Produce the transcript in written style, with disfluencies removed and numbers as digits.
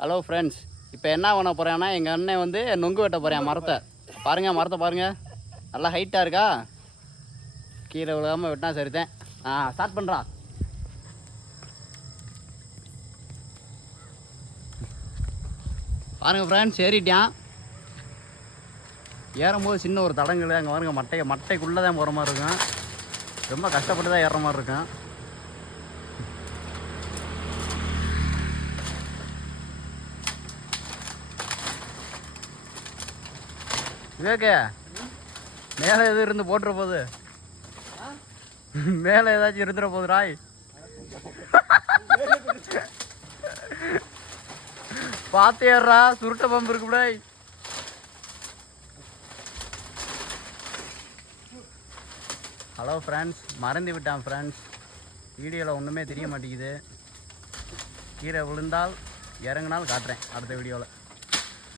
Hello friends, இப்போ என்ன பண்ண போகிறேன்னா எங்கள் அண்ணன் வந்து நொங்கு வெட்ட போகிறேன் மரத்தை. பாருங்கள், மரத்தை பாருங்கள், நல்லா ஹைட்டாக இருக்கா. கீழே விழுகாமல் வெட்டினா சரிதான். ஸ்டார்ட் பண்ணுறா. பாருங்கள் ஃப்ரெண்ட்ஸ், ஏறிட்டான். ஏறும்போது சின்ன ஒரு தடங்கள் அங்கே பாருங்க, மட்டைக்குள்ளே தான் போகிற மாதிரி இருக்கும். ரொம்ப கஷ்டப்பட்டு தான் ஏறுற மாதிரி இருக்கும். விவேக்கு, மேலே எதுவும் இருந்து போட்டுற போகுது. மேலே ஏதாச்சும் இருந்துட போகுது ராய். பார்த்து ஏறா, சுருட்ட பம்பு இருக்கு பிடாய். ஹலோ ஃப்ரெண்ட்ஸ், மறந்து விட்டான் ஃப்ரெண்ட்ஸ். வீடியோவில் ஒன்றுமே தெரிய மாட்டேங்குது. கீழே விழுந்தால் இறங்கினால் காட்டுறேன் அடுத்த வீடியோவில்.